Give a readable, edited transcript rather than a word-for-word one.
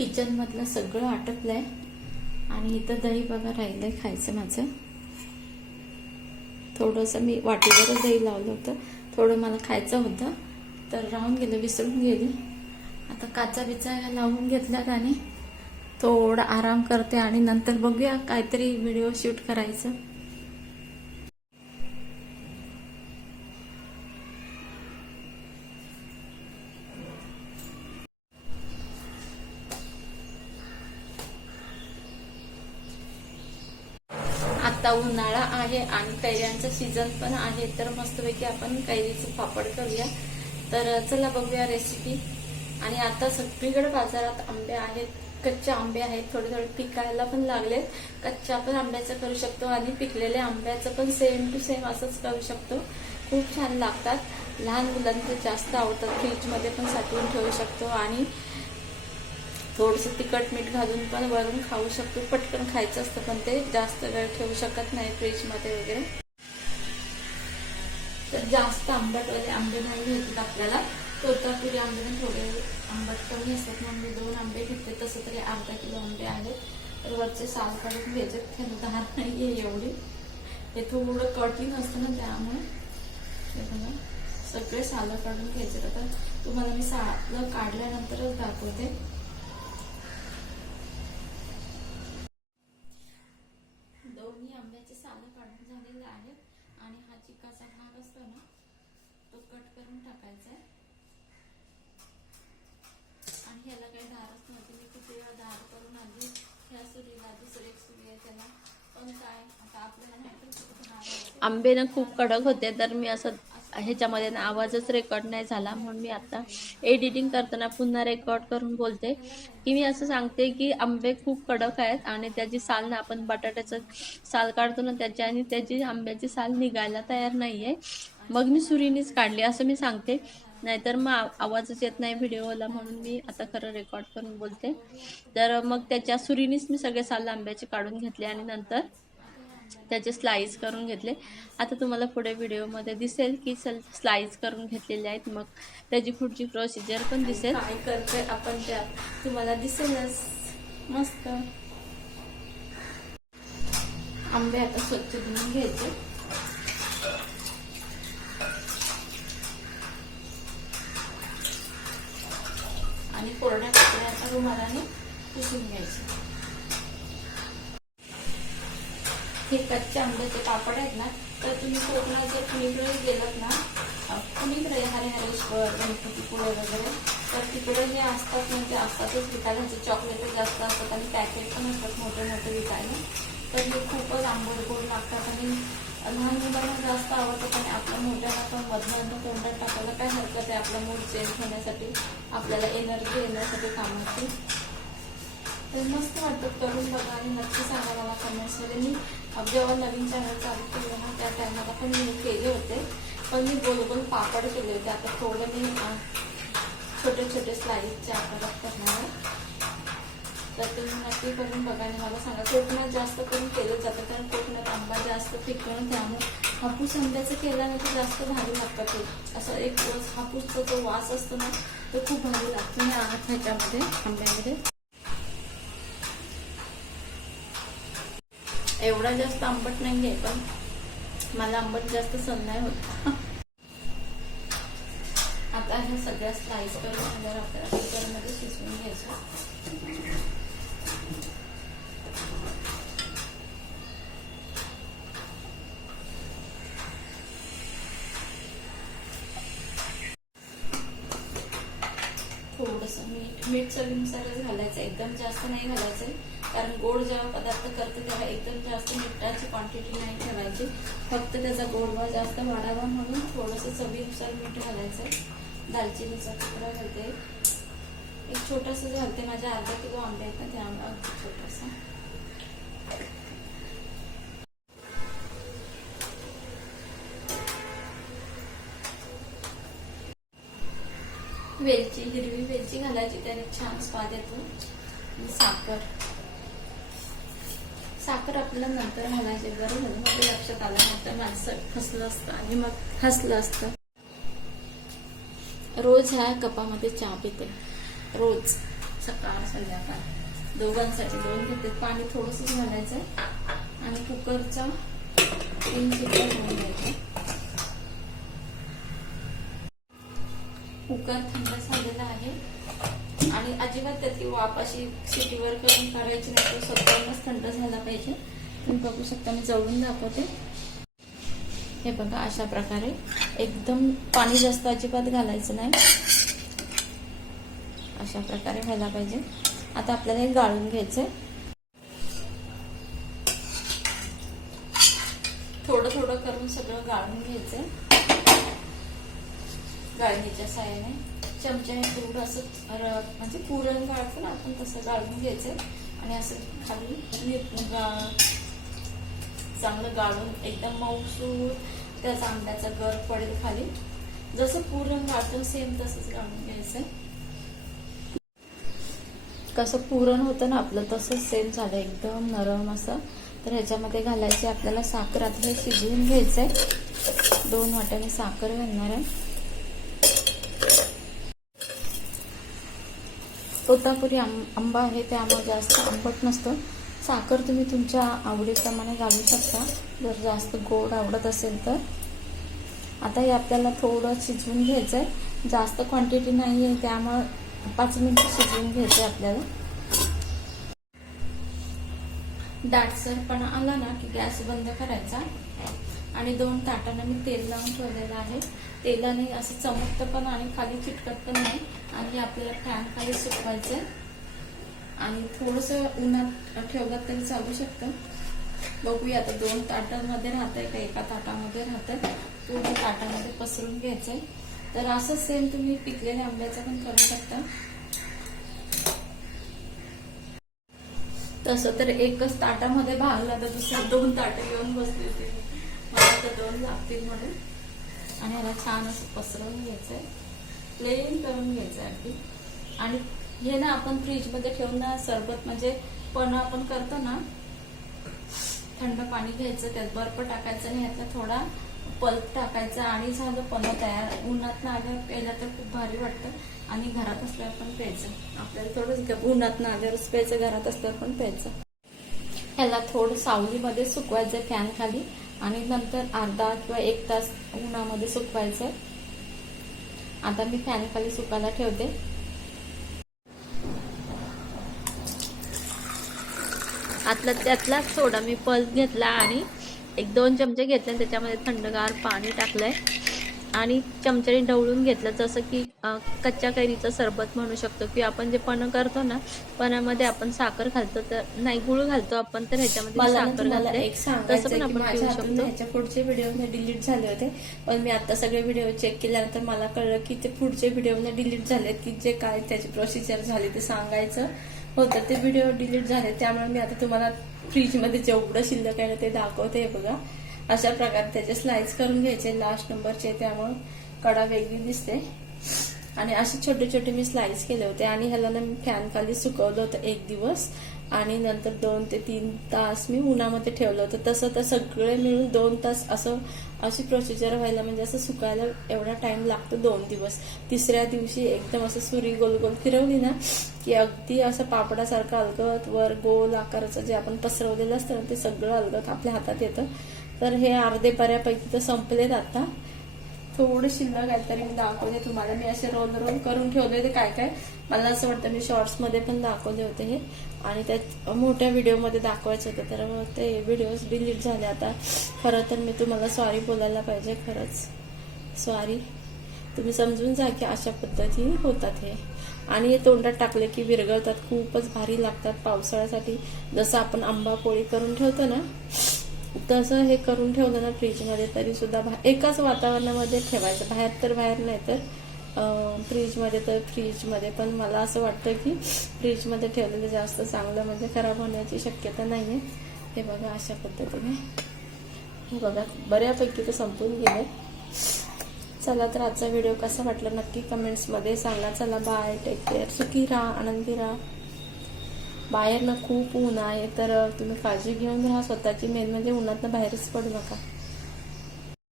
Kitchen मधलं सगळं आटपलंय आणि इथं दही बघा राहिलंय खायचं माझं. थोडंसं मी वाटीवरच दही लावलं होतं, थोडं मला खायचं होतं तर राहून गेलं, विसरून गेली. आता काचा बिचा लावून घेतल्यात आणि थोडा आराम करते आणि नंतर बघूया काहीतरी व्हिडिओ शूट करायचं. आता उन्हाळा आहे आणि कैऱ्यांचा सीझन पण आहे, तर मस्तपैकी आपण कैरीचं पापड करूया. तर चला बघूया रेसिपी. आणि आता सगळीकडे बाजारात आंबे आहेत, कच्चे आंबे आहेत, थोडे थोडे पिकायला पण लागलेत. कच्च्या पण आंब्याचं करू शकतो आणि पिकलेल्या आंब्याचं पण सेम टू सेम असंच करू शकतो. खूप छान लागतात. लहान मुलांना जास्त आवडतात. फ्रीजमध्ये पण साठवून ठेवू शकतो आणि थोडंसं तिखट मीठ घालून पण वरून खाऊ शकतो. पटकन खायचं असतं पण ते जास्त वेळ ठेवू शकत नाही फ्रीजमध्ये वगैरे. तर जास्त आंबटवाले आंबे नाही घ्यायचे आपल्याला. तोतापुरी आंबे थोडे आंबट कमी असतात म्हणून मी 2 आंबे घेतले. तसं तरी अर्धा किलो आंबे आहेत. तर वरचे साल काढून घ्यायचे. त्याला धार नाही आहे एवढी, हे थोडं कठीण असतं ना त्यामुळे. सगळे सालं काढून घ्यायचे. आता तुम्हाला मी सालं काढल्यानंतरच दाखवते. दोन्ही आंब्याचे सालं काढून झालेले आहेत आणि हा चिकाचा भाग असतो ना तो कट करून टाकायचा आहे. आणि ह्याला काही धारच नव्हती. मी किती वेळा धार करून आधी ह्या सुरीला, दुसरी एक सुरी आहे त्याला, पण काय आता आपल्याला माहिती आंबे ना खूप कडक होते, तर मी असं ह्याच्यामध्ये ना आवाजच रेकॉर्ड नाही झाला म्हणून मी आता एडिटिंग करताना पुन्हा रेकॉर्ड करून बोलते की मी असं सांगते की आंबे खूप कडक आहेत आणि त्याची साल ना, आपण बटाट्याचं साल काढतो ना त्याची, आणि त्याची आंब्याची साल निघायला तयार नाहीये. मग मी सुरीनेच काढली असं मी सांगते, नाहीतर मग आवाजच येत नाही व्हिडिओला, म्हणून मी आता खरं रेकॉर्ड करून बोलते. तर मग त्याच्या सुरीनेच मी सगळे साल आंब्याचे काढून घेतले आणि नंतर त्याचे स्लाइस करून घेतले. आता तुम्हाला पुढे व्हिडिओमध्ये दिसेल की स्लाइस करून घेतलेले आहेत. मग त्याची पुढची प्रोसिजर पण दिसेल, काय करतोय आपण त्या तुम्हाला दिसेलच. मस्त आंबे आता स्वच्छ धुवून घ्यायचे आणि कोरड्या कपड्याच्या रुमालाने पुसून घ्यायचे. हे कच्चे आंब्याचे पापड आहेत ना, तर तुम्ही कोकणात जर कुणीकडे गेलात ना, कुणीकडे हरिहरेश्वर, गणपतीपुळे वगैरे, तर तिकडे हे असतात म्हणजे असतातच विकायला. ह्याचे चॉकलेट जास्त असतात आणि पॅकेट पण असतात मोठे मोठे विकायला. तर हे खूपच आंबट गोड लागतात आणि लहान मुलांना जास्त आवडतात. आणि आपल्या मोठ्याला पण मधनं तोंडात टाकायला काय हरकत आहे, आपला मूड चेंज होण्यासाठी, आपल्याला एनर्जी येण्यासाठी कामाची. तर मस्त वाटतं. करून बघा आणि नक्की सांगा मला कमेंट्समध्ये. मी जेव्हा नवीन चॅनल चालू केलं ना त्या टायमाला पण मी केले होते, पण मी गोल गोल पापड केले होते. आता थोडं मी छोटे छोटे स्लाइसचे आकारात करणार आहे. तर तुम्ही नक्की करून बघा आणि मला सांगा. कोकणात जास्त करून केलं जातं कारण कोकणात आंबा जास्त पिकतो, त्यामुळे हापूस आंब्याचं केलं ना तर जास्त भारी लागतं. ते असं एक हापूसचा जो वास असतो ना तो खूप भारी लागतो ना ह्याच्यामध्ये, आंब्यामध्ये. एवढा जास्त आंबट नाही आहे, पण मला आंबट जास्त सहन नाही होत. आता ह्या सगळ्या स्लाइस करून आपल्याला कुकरमध्ये शिजवून घ्यायचं. थोडंसं मीठ चवीनुसारच घालायचं, एकदम जास्त नाही घालायचं. कारण गोड जेव्हा पदार्थ करते तेव्हा एकदम जास्त मिठाची क्वांटिटी नाही ठेवायची. फक्त त्याचा गोडवा जास्त वाढावा म्हणून थोडंसं चवीनुसार मीठ घालायचं. दालचिनीचा तुकडा घालते, एक छोटासा घालते. माझ्या अर्धा किलो आंबे आहेत ना त्यामुळे छोटासा. वेलची, हिरवी वेलची घालायची, त्याने छान स्वाद येतो. साखर आपल्याला नंतर घालायची. बरं झालं मध्ये लक्षात आल्यानंतर माणसं फसलं असतं आणि मग हसलं असतं. रोज ह्या कपामध्ये चहा पिते, रोज सकाळ संध्याकाळ दोघांसाठी 2 घेते. पाणी थोडंसंच घालायचं आणि कुकरचा 3 शिट्ट्या होऊन द्यायच्या. कुकर थंड झालेला आहे आणि अजिबात त्याची वाफ अशी शिटीवर करून काढायची नाही, तो स्वतःहूनच थंड झाला पाहिजे. तुम्ही बघू शकता, मी जवळून दाखवते. हे बघा, अशा प्रकारे एकदम पाणी जास्त अजिबात घालायचं नाही, अशा प्रकारे व्हायला पाहिजे. आता आपल्याला हे गाळून घ्यायचंय. थोडं थोडं करून सगळं गाळून घ्यायचंय. गाळणीच्या साहाय्याने चमच्याने थोडं असं म्हणजे पुरण गाळतो ना आपण तसं गाळून घ्यायचंय आणि असं खाली चांगलं गाळून एकदम मऊसूर त्याचा आंब्याचा गर पडेल खाली. जसं पुरण गाळतो सेम तसंच गाळून घ्यायचंय. कसं पुरण होतं ना आपलं तसंच सेम झालं, एकदम नरम असं. तर ह्याच्यामध्ये घालायची आपल्याला साखर. आता हे शिजवून घ्यायचंय. 2 वाट्याने साखर घालणार आहे. तोतापुरी आंबा आहे त्यामुळे जास्त आंबट नसतं. साखर तुम्ही तुमच्या आवडीप्रमाणे घालू शकता जर जास्त गोड आवडत असेल तर. आता हे आपल्याला थोडं शिजवून घ्यायचंय, जास्त क्वांटिटी नाही आहे त्यामुळे 5 मिनिटं शिजवून घ्यायचंय आपल्याला. दाटसरपणा आला ना की गॅस बंद करायचा आणि 2 ताटांना मी तेल लावून ठेवलेलं आहे. तेलाने असं चमकतं पण आणि खाली चिटकत पण नाही आणि आपल्याला फॅन खाली सुकवायचंय आणि थोडंसं उन्हात ठेवलं तरी चालू शकतं. बघूया आता 2 ताटांमध्ये राहतंय का एका ताटामध्ये राहतंय. पूर्ण ताटामध्ये पसरून घ्यायचंय. तर असं सेम तुम्ही पिकलेल्या आंब्याचं पण करू शकता. तसं तर एकच ताटामध्ये भागला तर दुसऱ्या 2 ताटं येऊन बसले होते. मला तर 2 लागतील म्हणून. आणि ह्याला छान असं पसरवून घ्यायचंय, प्लेन करून घ्यायचं अगदी. आणि हे ना आपण फ्रीजमध्ये ठेवून ना सरबत म्हणजे पण आपण करतो ना, थंड पाणी घ्यायचं, त्यात बर्फ टाकायचं आणि ह्यातला थोडा पल्प टाकायचा आणि झालं पण तयार. उन्हात आल्यावर प्यायला तर खूप भारी वाटतं आणि घरात असल्यावर पण प्यायचं. आपल्याला थोडंच उन्हात आल्यावरच प्यायचं, घरात असल्यावर पण प्यायचं. ह्याला थोडं सावलीमध्ये सुकवायचं फॅन खाली आणि नंतर अर्धा किंवा 1 तास उन्हामध्ये सुकवायचं. आता मी फॅन खाली सुकायला ठेवते. त्यातला थोडा मी पल्प घेतला आणि 1-2 चमचे घेतले, त्याच्यामध्ये थंडगार पाणी टाकलंय आणि चमच्याने ढवळून घेतलं. जसं की कच्च्या कैरीचं सरबत म्हणू शकतो की आपण जे पण करतो ना, पणामध्ये आपण साखर घालतो तर नाही गुळ घालतो आपण, तर ह्याच्यामध्ये साखर घालते तसं पण आपण पिऊ शकतो. ह्याच्या पुढचे व्हिडिओ डिलीट झाले होते पण मी आता सगळे व्हिडिओ चेक केल्यानंतर मला कळलं की ते पुढचे व्हिडिओ डिलीट झाले की जे काय त्याची प्रोसिजर झाली ते सांगायचं होतं, ते व्हिडिओ डिलीट झाले. त्यामुळे मी आता तुम्हाला फ्रीजमध्ये जेवढं शिल्लक आहे ते दाखवते. बघा, अशा प्रकारे त्याचे स्लाइस करून घ्यायचे लास्ट नंबरचे, त्यामुळे कडा वेगळी दिसते. आणि असे छोटे छोटे मी स्लाइस केले होते आणि ह्याला ना मी फॅन खाली सुकवलं होतं 1 दिवस आणि नंतर 2 ते 3 तास मी उन्हामध्ये ठेवलं होतं. तसं तर सगळे मिळून 2 तास अशी प्रोसिजर व्हायला म्हणजे असं सुकायला एवढा टाइम लागतो 2 दिवस. तिसऱ्या दिवशी एकदम असं सुरी गोल गोल फिरवली ना की अगदी असं पापडासारखं अलगत वर गोल आकाराचं जे आपण पसरवलेलं असतं ना ते सगळं अलगत आपल्या हातात येतं. तर हे अर्धे बऱ्यापैकी तर संपलेत. आता थोडे शिल्लक आहे तरी मी दाखवते तुम्हाला. मी असे रोल रोल करून ठेवले होते काय काय, मला असं वाटतं मी शॉर्ट्समध्ये पण दाखवले होते हे आणि त्यात मोठ्या व्हिडिओमध्ये दाखवायचं होतं तर मग ते व्हिडिओज डिलीट झाले. आता खरं तर मी तुम्हाला सॉरी बोलायला पाहिजे, खरंच सॉरी. तुम्ही समजून जा की अशा पद्धतीने होतात हे. आणि हे तोंडात टाकले की विरघळतात, खूपच भारी लागतात पावसाळ्यासाठी. जसं आपण आंबा पोळी करून ठेवतो ना तसं हे करून ठेवलं ना फ्रीजमध्ये तरी सुद्धा एकाच वातावरणामध्ये ठेवायचं, बाहेर तर बाहेर नाही तर फ्रीजमध्ये तर फ्रीजमध्ये. पण मला असं वाटतं की फ्रीजमध्ये ठेवलेलं जास्त चांगलं, म्हणजे खराब होण्याची शक्यता नाहीये. हे बघा अशा पद्धतीने, हे बघा बऱ्यापैकी तर संपून गेले. चला तर आजचा व्हिडिओ कसा वाटला नक्की कमेंट्समध्ये सांगा. चला बाय, टेक केअर, सुखी राहा, आनंदी राहा. बाहेर ना खूप ऊन आहे तर तुम्ही काळजी घेऊन राहा स्वतःची. मेन म्हणजे उन्हातनं बाहेरच पडू नका.